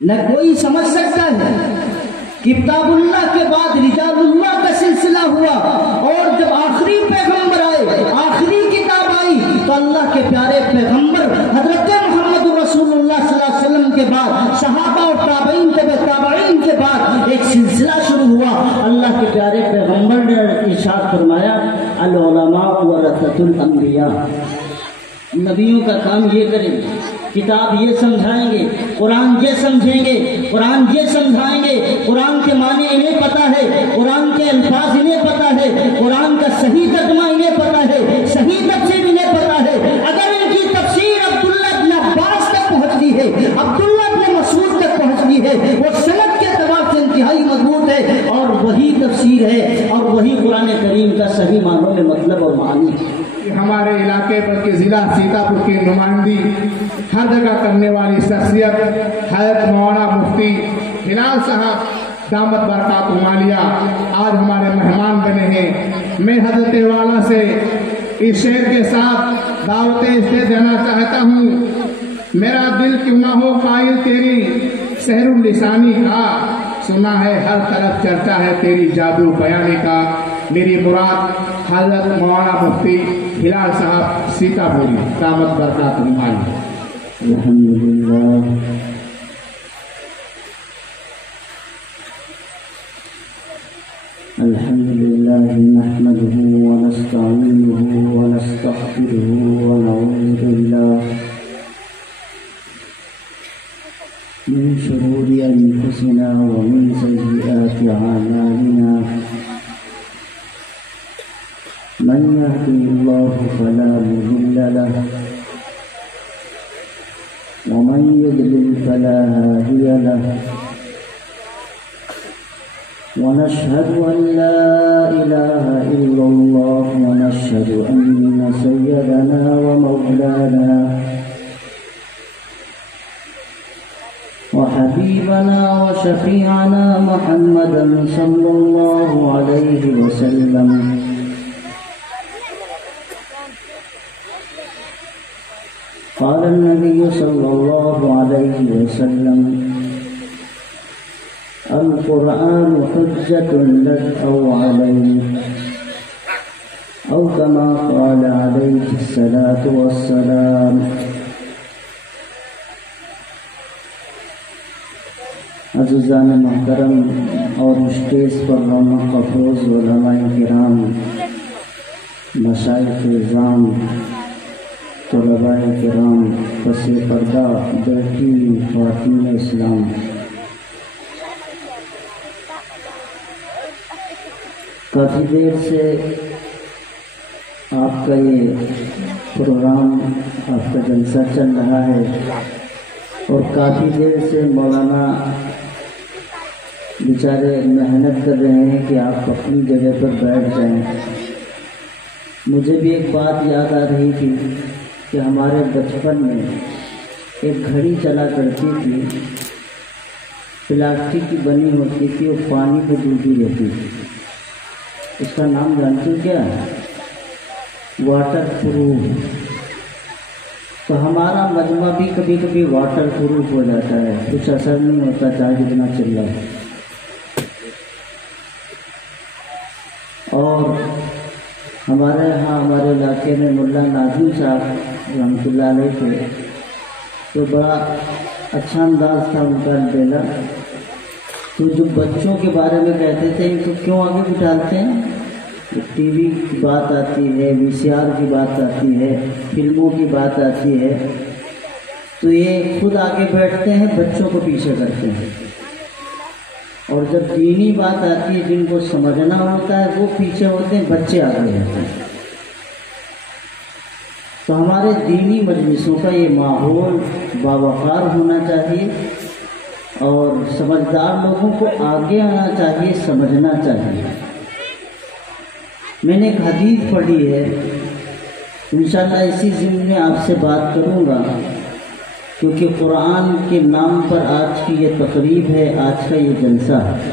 نہ کوئی سمجھ سکتا ہے کہ کتاب اللہ کے بعد رجال اللہ کا سلسلہ ہوا، اور جب آخری پیغمبر آئے، آخری کتاب آئی، تو اللہ کے پیارے پیغمبر حضرت محمد رسول اللہ صلی اللہ علیہ وسلم کے بعد صحابہ اور تابعین تابعین کے بعد ایک سلسلہ شروع ہوا۔ اللہ کے پیارے پیغمبر نے ارشاد فرمایا العلماء ورثۃ الانبیاء، نبیوں کا کام یہ کریں، کتاب یہ سمجھائیں گے، قرآن یہ سمجھیں گے، قرآن یہ سمجھائیں گے، قرآن کے معنی انہیں پتہ ہے، قرآن کے الفاظ انہیں پتہ ہے، قرآن کا صحیح ترجمہ انہیں پتہ ہے، صحیح تفسیر انہیں پتہ ہے۔ اگر ان کی تفسیر عبداللہ بن عباس تک پہنچتی ہے، عبداللہ بن مسعود تک پہنچتی ہے، وہ سند کے اعتبار سے انتہائی مضبوط ہے، اور وہی تفسیر ہے، اور وہی قرآن کریم کا صحیح معنوں میں مطلب اور معنی ہے۔ ہمارے علاقے پر کے ضلع سیتاپور کی نمائندگی ہر جگہ کرنے والی شخصیت حضرت مولانا مفتی ہلال صاحب دامت برکاتہ عالیہ آج ہمارے مہمان بنے ہیں۔ میں حضرت والا سے اس شعر کے ساتھ دعوت اسے دینا چاہتا ہوں، میرا دل کیوں نہ ہو قائل تیری سحر اللسانی کا، سنا ہے ہر طرف چرچا ہے تیری جادو بیانی کا، میری مراد حضرت مولانا مفتی ہلال صاحب سیتاپوری دامت برکاتہ عالیہ۔ الحمد لله نحمده ونستعينه ونستغفره ونعوذ بالله من شرور أنفسنا ومن سيئات أعمالنا، من يهده الله فلا مضل له ومن يضلل فلا هادي له، ونشهد أن لا إله إلا الله ونشهد أن سيدنا ومولانا وحبيبنا وشفيعنا محمدا صلى الله عليه وسلم قال النبي صلى الله عليه وسلم القرآن حجة لك أو عليك، أو كما قال عليه الصلاة والسلام۔ عزیزان محترم اور اسٹیج پر رونق افروز علماء کرام، مشائخ اعظام، طلباء کرام، پس پردہ بیٹھی خواتین اسلام، کافی دیر سے آپ کا یہ پروگرام، آپ کا جلسہ چل رہا ہے، اور کافی دیر سے مولانا بیچارے محنت کر رہے ہیں کہ آپ اپنی جگہ پر بیٹھ جائیں۔ مجھے بھی ایک بات یاد آ رہی تھی کہ ہمارے بچپن میں ایک گھڑی چلا کرتی تھی، پلاسٹک کی بنی ہوتی تھی، وہ پانی میں ڈوبی رہتی تھی، اس کا نام جانتے ہو کیا ہے؟ Water proof. تو ہمارا مجمع بھی کبھی کبھی واٹر پروف ہو جاتا ہے، کچھ اثر نہیں ہوتا چاہے جتنا چل رہا ہے۔ اور ہمارے یہاں ہمارے علاقے میں ملا ناظم صاحب رحمۃ اللہ علیہ تھے، تو بڑا اچھا انداز تھا ان کا البیلا۔ تو جو بچوں کے بارے میں کہتے تھے ان کو کیوں آگے بٹھاتے ہیں؟ ٹی وی کی بات آتی ہے، وی سی آر کی بات آتی ہے، فلموں کی بات آتی ہے، تو یہ خود آگے بیٹھتے ہیں، بچوں کو پیچھے کرتے ہیں، اور جب دینی بات آتی ہے جن کو سمجھنا ہوتا ہے وہ پیچھے ہوتے ہیں، بچے آگے رہتے ہیں۔ تو ہمارے دینی مجلسوں کا یہ ماحول باوقار ہونا چاہیے، اور سمجھدار لوگوں کو آگے آنا چاہیے، سمجھنا چاہیے۔ میں نے ایک حدیث پڑھی ہے، انشاءاللہ اسی ضمن میں آپ سے بات کروں گا، کیونکہ قرآن کے نام پر آج کی یہ تقریب ہے، آج کا یہ جلسہ ہے۔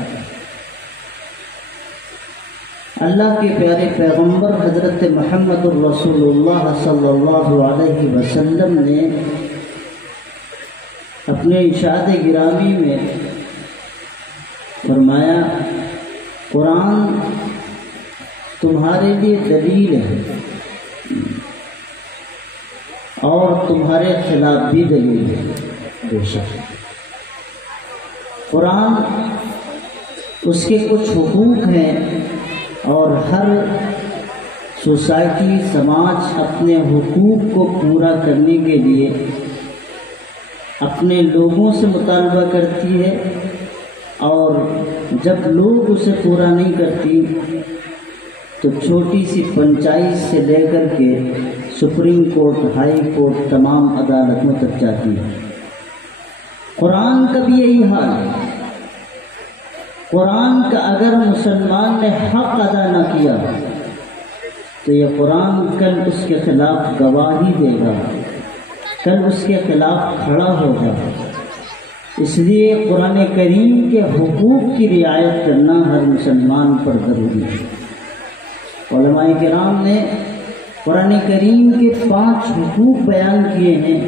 اللہ کے پیارے پیغمبر حضرت محمد الرسول اللہ صلی اللہ علیہ وسلم نے اپنے ارشاد گرامی میں فرمایا قرآن تمہارے لیے دلیل ہے اور تمہارے خلاف بھی دلیل ہے۔ بے شک قرآن اس کے کچھ حقوق ہیں اور ہر سوسائٹی سماج اپنے حقوق کو پورا کرنے کے لیے اپنے لوگوں سے مطالبہ کرتی ہے، اور جب لوگ اسے پورا نہیں کرتی تو چھوٹی سی پنچایت سے لے کر کے سپریم کورٹ، ہائی کورٹ، تمام عدالتوں تک جاتی ہے۔ قرآن کا بھی یہی حال ہے۔ قرآن کا اگر مسلمان نے حق ادا نہ کیا تو یہ قرآن کل اس کے خلاف گواہی دے گا، کل اس کے خلاف کھڑا ہوگا۔ اس لیے قرآن کریم کے حقوق کی رعایت کرنا ہر مسلمان پر ضروری ہے۔ علماء کرام نے قرآن کریم کے 5 حقوق بیان کیے ہیں،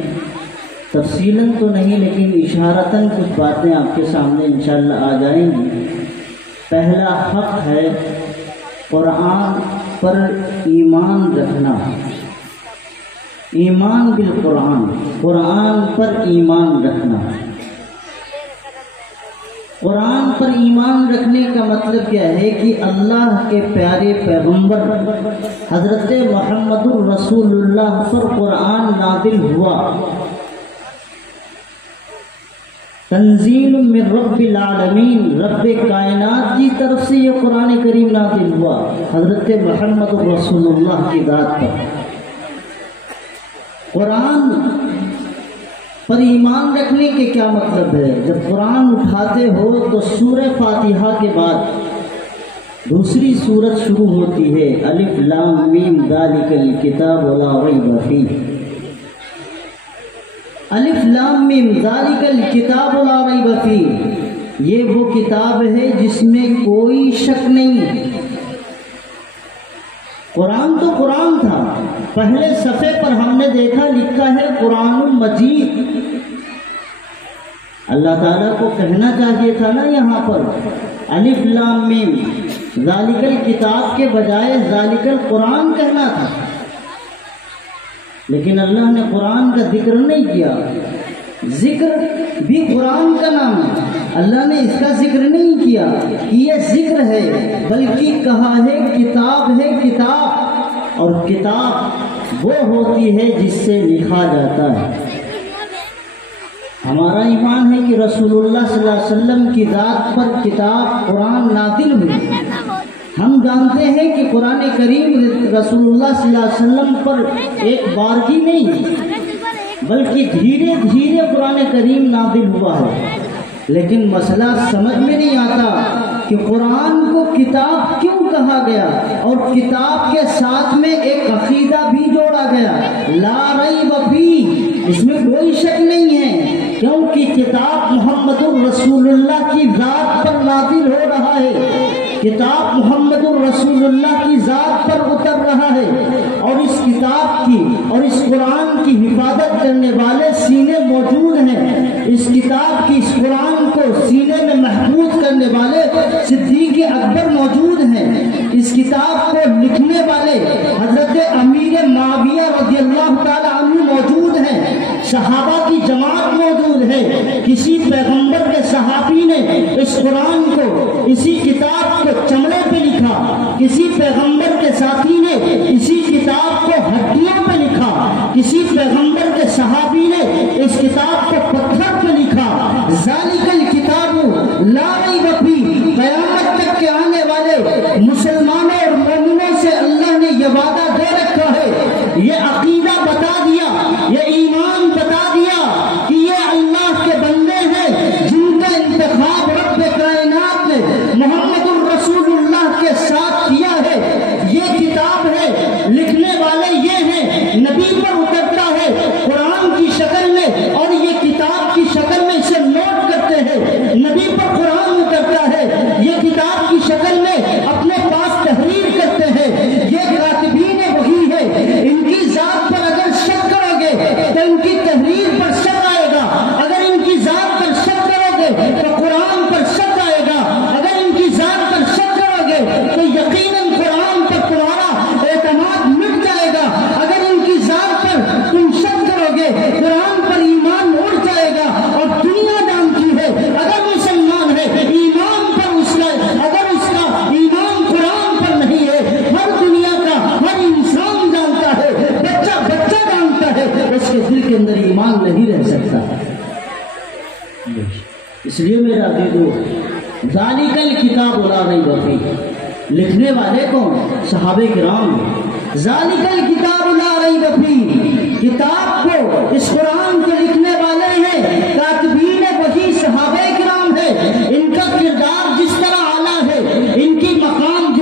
تفصیلاً تو نہیں لیکن اشارتاً کچھ باتیں آپ کے سامنے انشاءاللہ آ جائیں گی۔ پہلا حق ہے قرآن پر ایمان رکھنا، ایمان بالقرآن، قرآن پر ایمان رکھنا۔ قرآن پر ایمان رکھنے کا مطلب کیا ہے کہ اللہ کے پیارے پیغمبر حضرت محمد الرسول اللہ پر قرآن نازل ہوا، تنزیل من رب العالمین، رب کائنات کی طرف سے یہ قرآن کریم نازل ہوا حضرت محمد الرسول اللہ کی ذات پر۔ قرآن پر ایمان رکھنے کے کیا مطلب ہے؟ جب قرآن اٹھاتے ہو تو سورہ فاتحہ کے بعد دوسری سورت شروع ہوتی ہے، الف لام میم ذالک الکتاب لا ریب فیہ۔ الف لام میم ذالک الکتاب لا ریب فیہ، یہ وہ کتاب ہے جس میں کوئی شک نہیں۔ قرآن تو قرآن تھا، پہلے صفحے پر ہم نے دیکھا لکھا ہے قرآن مجید۔ اللہ تعالیٰ کو کہنا چاہیے تھا نا یہاں پر الف لام میم ذالک الکتاب کے بجائے ذالک القرآن کہنا تھا، لیکن اللہ نے قرآن کا ذکر نہیں کیا۔ ذکر بھی قرآن کا نام ہے، اللہ نے اس کا ذکر نہیں کیا کہ یہ ذکر ہے، بلکہ کہا ہے کتاب ہے، کتاب، اور کتاب وہ ہوتی ہے جس سے لکھا جاتا ہے۔ ہمارا ایمان ہے کہ رسول اللہ صلی اللہ علیہ وسلم کی ذات پر کتاب قرآن نازل ہوئی۔ ہم جانتے ہیں کہ قرآن کریم رسول اللہ صلی اللہ علیہ وسلم پر ایک بار کی نہیں بلکہ دھیرے دھیرے قرآن کریم نازل ہوا ہے، لیکن مسئلہ سمجھ میں نہیں آتا کہ قرآن کو کتاب کیوں کہا گیا، اور کتاب کے ساتھ میں ایک عقیدہ بھی جوڑا گیا، لا ریب فیہ، اس میں کوئی شک نہیں ہے، کیونکہ کتاب محمد الرسول اللہ کی ذات پر نازل ہو رہا ہے، کتاب محمد الرسول اللہ کی ذات پر اتر رہا ہے، اور اس کتاب کی اور اس قرآن کی حفاظت کرنے والے سینے موجود ہیں، اس کتاب کی، اس قرآن کو سینے میں محفوظ کرنے والے صدیق اکبر موجود ہیں، اس کتاب کو لکھنے والے حضرت امیر معاویہ رضی اللہ تعالی عنہ موجود ہیں، صحابہ کی جماعت موجود ہے۔ کسی پیغمبر کے صحابی نے اس قرآن کو، اسی کتاب کو چمڑے پہ لکھا، کسی پیغمبر کے ساتھی نے اسی کتاب کو ہڈیوں پہ لکھا، کسی پیغمبر کے صحابی نے اس کتاب کو پتھر پہ لکھا۔ ذالک الکتاب لا ریب فیہ، قیامت تک کے آنے والے مسلمانوں اور مومنوں سے اللہ نے یہ وعدہ دے رکھا ہے، یہ عقیدہ بتا دیا، یہ ایمان بتا دیا کہ یہ اللہ کے بندے ہیں جن کا انتخاب رب کائنات نے محمد الرسول اللہ کے ساتھ کیا ہے، یہ کتاب ہے، لکھنے والے یہ ہیں، نبی پر اترتا ہے قرآن کی شکل میں، اور یہ کتاب اس لیے میرا عزیزو ذالک الکتاب لا ریب فیہ، لکھنے والے کون؟ صحابہ کرام۔ ذالک الکتاب لا ریب فیہ، کتاب کو اس قرآن کے لکھنے والے ہیں، کاتبین وحی صحابہ کرام ہے۔ ان کا کردار جس طرح اعلیٰ ہے، ان کے مقام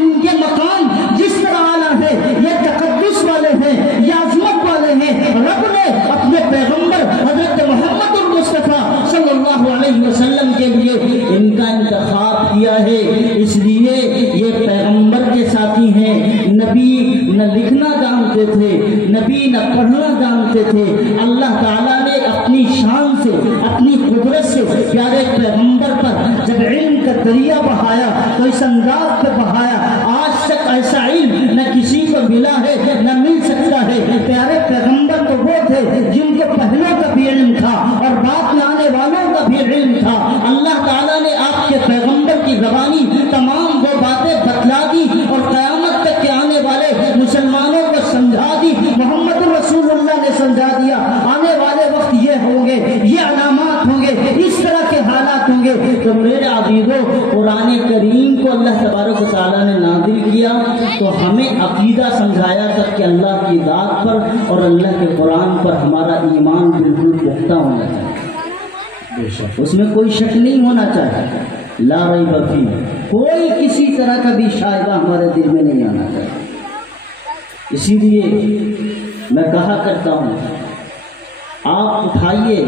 جس طرح اعلیٰ ہے، یہ تقدس والے ہیں، یہ عظمت والے ہیں۔ رب نے اپنے پیغمبر حضرت محمد المصطفیٰ صلی اللہ علیہ وسلم کے لیے ان کا انتخاب کیا ہے، اس لیے یہ پیغمبر کے ساتھی ہیں۔ نبی نہ لکھنا جانتے تھے، نبی نہ پڑھنا جانتے تھے۔ اللہ تعالیٰ نے اپنی شان سے، اپنی قدرت سے پیارے پیغمبر پر جب علم کا دریا بہایا تو اس انداز پہ بہایا، آج تک ایسا علم نہ کسی کو ملا ہے نہ مل سکتا ہے۔ پیارے پیغمبر تو وہ تھے جن کو پہلوں کا بھی علم تھا اور بعد میں آنے والوں کا بھی علم تھا۔ اللہ تعالیٰ نے آپ کے پیغمبر کی زبانی تمام وہ باتیں بتلا دی اور قیامت تک کے آنے والے مسلمانوں کو سمجھا دی۔ محمد رسول اللہ نے سمجھا دیا آنے والے وقت یہ ہوں گے، یہ علامات ہوں گے، اس طرح کے حالات ہوں گے۔ تو میرے عزیزو قرآن کریم کو اللہ تبارک و تعالیٰ نے نازل کیا تو ہمیں عقیدہ سمجھایا تک کہ اللہ کی ذات پر اور اللہ کے قرآن پر ہمارا ایمان بالکل پختہ ہونا چاہیے، اس میں کوئی شک نہیں ہونا چاہیے۔ لا ریب فیہ، کوئی کسی طرح کا بھی شائبہ ہمارے دل میں نہیں آنا چاہیے۔ اسی لیے میں کہا کرتا ہوں، آپ اٹھائیے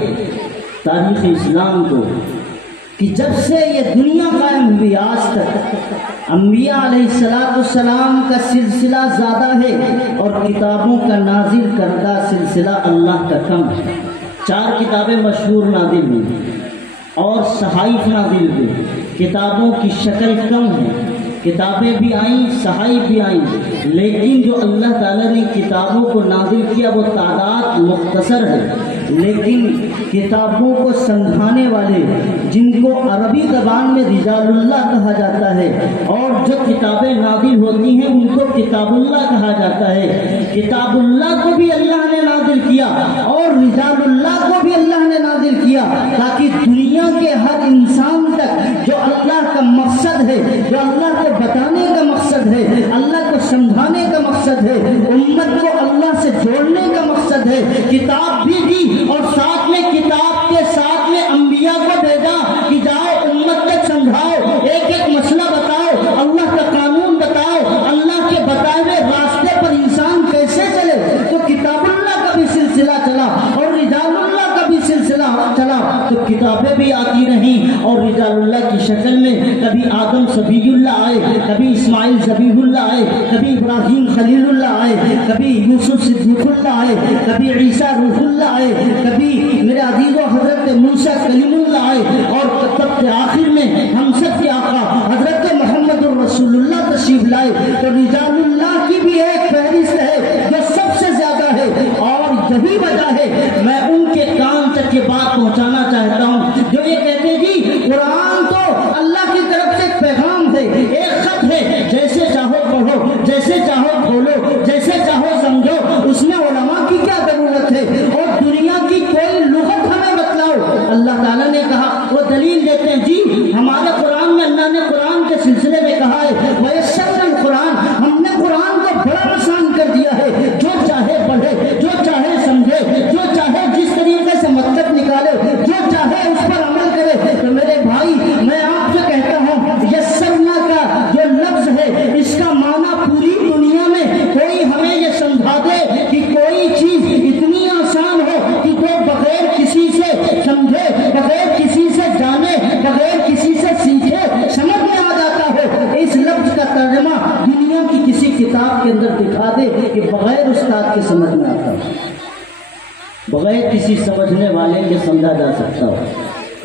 تاریخ اسلام کو کہ جب سے یہ دنیا قائم ہوئی آج تک انبیاء علیہ السلام کا سلسلہ زیادہ ہے اور کتابوں کا نازل کردہ سلسلہ اللہ کا کم ہے۔ 4 کتابیں مشہور نازل ہوئی اور صحائف نازل ہوئی، کتابوں کی شکل کم ہے، کتابیں بھی آئیں، صحائف بھی آئیں، لیکن جو اللہ تعالیٰ نے کتابوں کو نازل کیا وہ تعداد مختصر ہے، لیکن کتابوں کو سمجھانے والے جن کو عربی زبان میں رجال اللہ کہا جاتا ہے اور جو کتابیں نازل ہوتی ہیں ان کو کتاب اللہ کہا جاتا ہے۔ کتاب اللہ کو بھی اللہ نے نازل کیا اور رجال اللہ کو بھی اللہ نے نازل کیا تاکہ دنیا کے ہر انسان تک جو اللہ کا مقصد ہے، جو اللہ کو بتانے کا مقصد ہے، اللہ کو سمجھانے کا مقصد ہے، امت کو اللہ سے جوڑنے کا مقصد ہے، کتاب بھی دی اور ساتھ میں کتاب کے ساتھ میں انبیاء کو بھیجا کہ جاؤ امت تک سمجھاؤ، ایک ایک مسئلہ بتاؤ، اللہ کا قانون بتاؤ، اللہ کے بتائے ہوئے راستے پر انسان کیسے چلے۔ تو کتاب اللہ کا بھی سلسلہ چلا اور رجال اللہ کا بھی سلسلہ چلا، تو کتابیں بھی آتی رہیں اور رجال اللہ کی شکل میں کبھی آدم صفی اللہ آئے، کبھی اسماعیل ذبیح اللہ آئے، کبھی ابراہیم خلیل اللہ آئے، کبھی یوسف صدیق اللہ آئے، کبھی عیسیٰ روح اللہ آئے، کبھی میرے عزیز و حضرت موسیٰ کلیم اللہ آئے، اور تب آخر میں ہم سب کے آقا حضرت محمد الرسول اللہ تشریف لائے۔ تو رجال اللہ کی بھی ایک فہرست ہے جو سب سے زیادہ ہے اور یہی وجہ ہے میں ان کے کان تک یہ بات پہنچانا چاہتا ہوں جو یہ کہتے ہیں جی قرآن تو اللہ کی طرف سے ایک پیغام ہے، ایک خط ہے، جیسے چاہو پڑھو، جیسے چاہو کھولو، جیسے چاہو سمجھو، اس میں علماء کی کیا ضرورت ہے اور دنیا کی کوئی لغت ہمیں بتلاؤ۔ اللہ تعالیٰ نے کہا، وہ دلیل دیتے ہیں جی ہمارے قرآن میں اللہ نے قرآن کے سلسلے میں کہا ہے وَيَسَّرْنَا الْقُرْآنَ، ہم نے قرآن کو بڑا آسان کر دیا ہے، جو چاہے پڑھے، جو چاہے سمجھے، جو چاہے جس طریقے سے مطلب نکالے، جو چاہے اس پر عمل کرے۔ تو میرے بھائی میں آپ سے کہتا ہوں یسرنا کا جو لفظ ہے اس کا معنی پوری دنیا میں کوئی ہمیں یہ سمجھا دے کہ کوئی چیز اتنی آسان ہو کہ وہ بغیر کسی سے سمجھے، بغیر کسی سے جانے، بغیر کسی سے سیکھے سمجھ میں آ جاتا ہو، اس لفظ کا ترجمہ دنیا کی کسی کتاب کے اندر دکھا دے کہ بغیر استاد کے سمجھ میں آتا ہو، بغیر کسی سمجھنے والے کے سمجھا جا سکتا ہو۔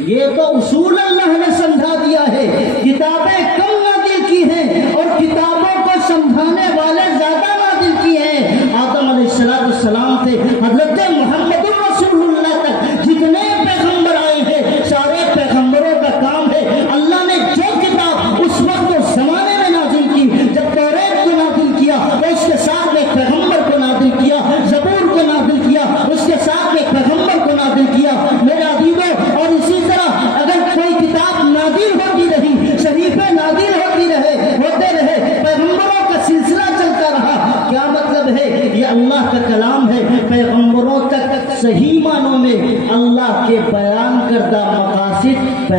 یہ تو اصول اللہ نے سمجھا دیا ہے، کتابیں کم نازل کی ہیں اور کتابوں کو سمجھانے والے زیادہ نازل کی ہیں۔ آدم علیہ السلام سے حضرت محمد رسول اللہ تک جتنے پیغمبر آئے ہیں سارے پیغمبروں کا کام ہے اللہ نے جو کتاب اس وقت اس زمانے میں نازل کی، جب توریت کو نازل کیا تو اس کے ساتھ ایک پیغمبر کو نازل کیا، زبور کو نازل کیا، اس کے ساتھ ایک پیغمبر کو نازل کیا۔ میرے عزیزوں اور اسی طرح اگر کوئی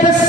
10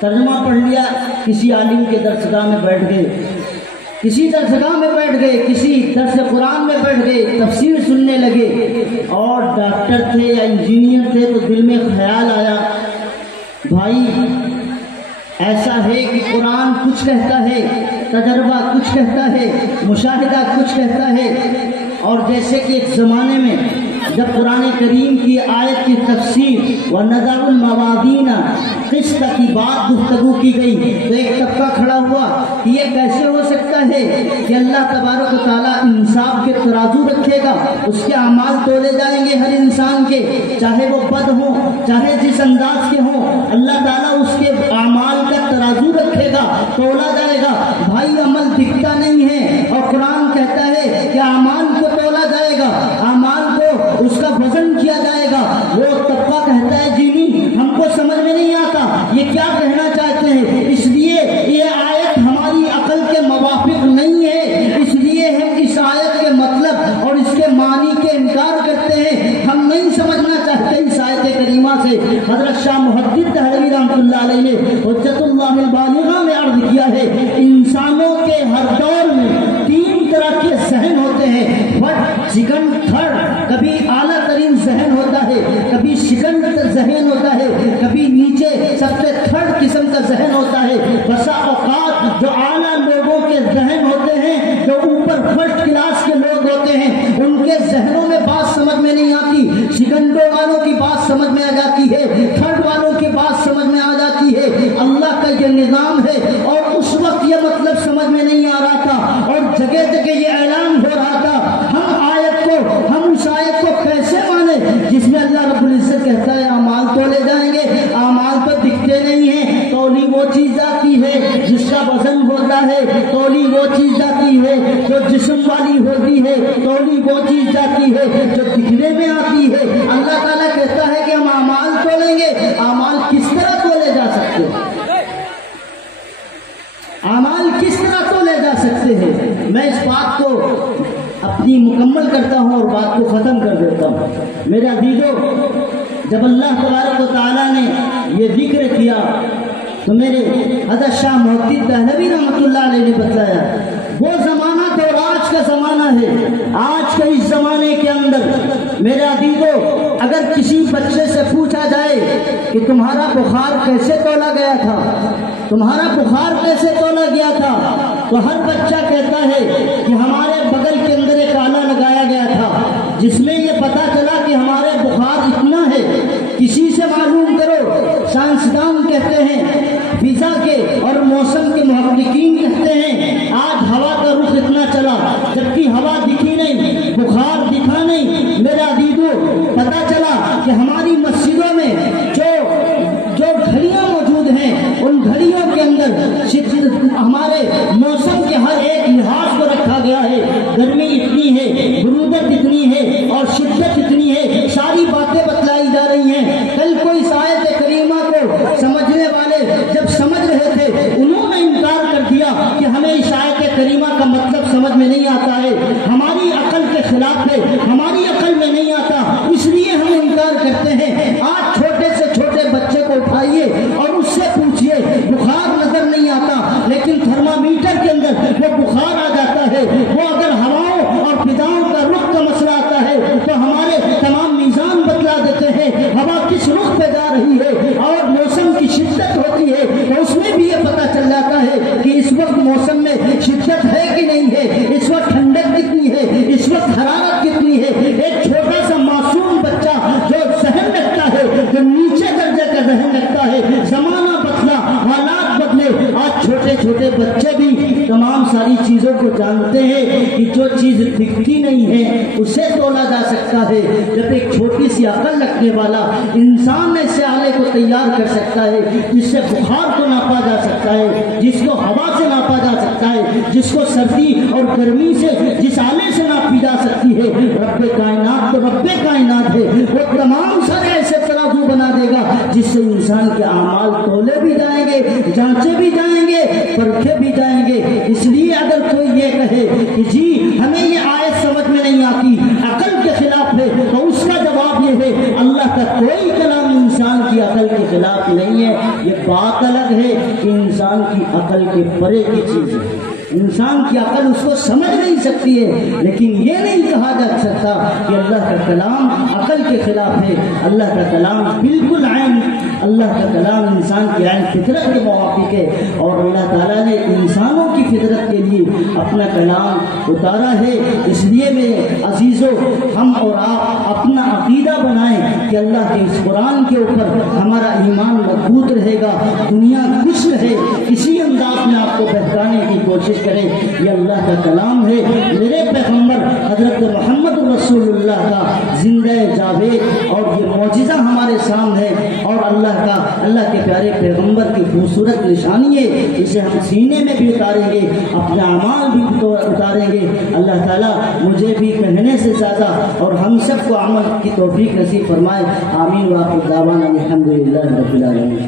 ترجمہ پڑھ لیا، کسی عالم کے درسگاہ میں بیٹھ گئے، کسی درسگاہ میں بیٹھ گئے، کسی درس قرآن میں بیٹھ گئے، تفسیر سننے لگے، اور ڈاکٹر تھے یا انجینئر تھے تو دل میں خیال آیا بھائی ایسا ہے کہ قرآن کچھ کہتا ہے، تجربہ کچھ کہتا ہے، مشاہدہ کچھ کہتا ہے، اور جیسے کہ ایک زمانے میں جب قرآن کریم کی آیت کی تفسیر وَنَضَعُ الْمَوَازِينَ قسط کی بات گفتگو کی گئی تو ایک طبقہ کھڑا ہوا کہ یہ کیسے ہو سکتا ہے کہ اللہ تبارک و تعالیٰ انصاف کے ترازو رکھے گا، اس کے اعمال تولے جائیں گے ہر انسان کے، چاہے وہ بد ہوں چاہے جس انداز کے ہوں، اللہ تعالیٰ اس کے اعمال کا ترازو رکھے گا، تولا جائے گا۔ بھائی عمل دکھتا نہیں ہے، اور قرآن کہتا ہے کہ اعمال کو تولا جائے گا، اعمال کو اس کا وزن کیا جائے گا۔ وہ طبقہ کہتا ہے جی نہیں، ہم کو سمجھ میں نہیں آتا یہ کیا کہنا چاہتے ہیں، اس لیے یہ آیت ہماری عقل کے موافق نہیں ہے، اس لیے ہم اس آیت کے مطلب اور اس کے معنی کے انکار کرتے ہیں، ہم نہیں سمجھنا چاہتے اس آیت کریمہ سے۔ حضرت شاہ محدث دہلوی رحمۃ اللہ علیہ نے حجت اللہ البالغہ میں عرض کیا ہے انسانوں کے ہر دور میں تین طرح کے ذہن ہوتے ہیں، فرسٹ سیکنڈ تھرڈ، کبھی اعلیٰ ترین ذہن ہوتا ہے، کبھی سیکنڈ ذہن ہوتا ہے، کبھی نیچے سب سے تھرڈ قسم کا ذہن ہوتا ہے۔ بسا اوقات جو اعلیٰ لوگوں کے ذہن ہوتے ہیں، جو اوپر فرسٹ کلاس کے لوگ ہوتے ہیں، ان کے ذہنوں میں بات سمجھ میں نہیں آتی، سیکنڈوں والوں کی بات سمجھ میں آ جاتی ہے، تھرڈ والوں کی بات سمجھ میں آ جاتی ہے۔ اللہ کا یہ نظام ہے، اور اس وقت یہ مطلب سمجھ میں نہیں آ رہا تھا، اور جگہ جگہ یہ اعلان ہو رہا تھا ہم اس آیت کو کیسے مانیں جس میں اللہ رب العزت کہتا ہے اعمال تولے جائیں گے، اعمال تو دکھتے نہیں ہیں، تولی وہ چیز جاتی ہے جس کا وزن ہوتا ہے، تولی وہ چیز جاتی ہے جو جسم والی ہوتی ہے، تولی وہ چیز جاتی ہے جو دکھنے میں آتی ہے۔ اللہ تعالیٰ کہتا ہے کہ ہم اعمال تولیں گے، اعمال کس طرح تولے جا سکتے ہیں، اعمال کس طرح تولے جا سکتے ہیں؟ میں اس بات کو اپنی مکمل کرتا ہوں اور بات کو ختم کر دیتا ہوں۔ میرے عزیزو، جب اللہ تبارک و تعالیٰ نے یہ ذکر کیا تو میرے حضرت شاہ محدث دہلوی رحمۃ اللہ علیہ نے بتایا وہ زمانہ تو آج کا زمانہ ہے، آج کے اس زمانے کے اندر میرے عزیزو اگر کسی بچے سے پوچھا جائے کہ تمہارا بخار کیسے تولا گیا تھا، تمہارا بخار کیسے تولا گیا تھا، تو ہر بچہ کہتا ہے کہ ہمارے بغل کے اندر ایک آلہ لگایا گیا تھا جس میں یہ پتا چلا کہ ہمارے بخار اتنا ہے، کسی سے معلوم کرو۔ سائنسدان کہتے ہیں، فضا کے اور موسم کے محققین کہتے ہیں آج ہوا کا رخ اتنا چلا، جبکہ ہوا دکھی نہیں، بخار دکھا نہیں۔ میرا عزیزو پتا چلا کہ ہماری مسجدوں میں جو گھڑیاں موجود ہیں ان گھڑیوں کے اندر ہمارے موسم کے ہر ایک لحاظ کو رکھا گیا ہے، گرمی اتنی ہے، برودت اتنی ہے، اور شدت اتنی ہے، ساری باتیں بتلائی جا رہی ہیں۔ کل کوئی آیت کریمہ کو سمجھنے والے جب سمجھ رہے تھے انہوں نے انکار کر دیا کہ ہمیں اس آیت کریمہ کا مطلب سمجھ میں نہیں آتا ہے، ہماری عقل کے خلاف ہے، ہماری عقل میں نہیں آتا، اس لیے ہم انکار کرتے ہیں۔ آج چھوٹے سے چھوٹے بچے کو اٹھائیے اور اس سے پوچھئے بخار نظر نہیں آتا، لیکن تھرمامیٹر کے اندر وہ بخار آ جاتا ہے۔ وہ اگر ہواؤں اور فضاؤں کا رخ کا مسئلہ آتا ہے تو ہمارے تمام میزان بتلا دیتے ہیں، ہوا کس رخ پہ جا رہی ہے، اور موسم کی شدت ہوتی ہے تو اس میں بھی یہ پتہ چل جاتا ہے کہ اس وقت موسم میں شدت ہے کہ نہیں ہے، اس وقت ٹھنڈک کتنی ہے، اس وقت حرارت کتنی ہے۔ ایک چھوٹا سا معصوم بچہ جو ذہن رکھتا ہے، جو نیچے درجے کا ذہن رکھتا ہے، زمانہ بدلا، حالات بدلے، آج چھوٹے چھوٹے بچے بھی تمام ساری چیزوں کو جانتے ہیں کہ جو چیز دکھتی نہیں ہے اسے تولا جا سکتا ہے۔ جب ایک چھوٹی سی عقل رکھنے والا انسان ایسے آلے کو تیار کر سکتا ہے جس سے بخار کو ناپا جا سکتا ہے، جس کو ہوا سے ناپا جا سکتا ہے، جس کو سردی اور گرمی سے جس آلے سے ناپی جا سکتی ہے، رب کائنات تو رب کائنات ہے، وہ تمام سارے ایسے ترازو بنا دے گا جس سے انسان کے اعمال تولے بھی جائیں گے، جانچے بھی جائیں گے، پرکھے بھی جائیں گے۔ اس لیے اگر کوئی یہ کہے کہ جی ہمیں یہ آیت سمجھ میں نہیں آتی، عقل کے خلاف ہے، تو اس کا جواب یہ ہے اللہ کا کوئی کلام انسان کی عقل کے خلاف نہیں ہے۔ یہ بات الگ ہے عقل کے پرے کی چیز ہے. انسان کی عقل اس کو سمجھ نہیں سکتی ہے، لیکن یہ نہیں کہا جا سکتا کہ اللہ کا کلام عقل کے خلاف ہے. اللہ کا کلام بالکل عین، اللہ کا کلام انسان کی عین فطرت کے موافق ہے، اور اللہ تعالیٰ نے انسانوں کی فطرت کے لیے اپنا کلام اتارا ہے. اس لیے میرے عزیزوں، ہم اور آپ اپنا عقیدہ بنائیں کہ اللہ کے اس قرآن کے اوپر ہمارا ایمان مضبوط رہے گا. دنیا کچھ رہے، کسی انداز میں آپ کو بہکانے کی کوشش کرے، یہ اللہ کا کلام ہے. میرے پیغمبر حضرت محمد رسول اللہ کا زندہ جاوید اور یہ معجزہ ہمارے سامنے ہے، اور اللہ کے پیارے پیغمبر کی خوبصورت نشانی ہے. اسے ہم سینے میں بھی اتاریں گے، اپنے اعمال بھی اتاریں گے. اللہ تعالیٰ مجھے بھی کہنے سے زیادہ اور ہم سب کو عمل کی توفیق نصیب فرمائے. آمین. وآخر دعوانا الحمدللہ رب العالمین.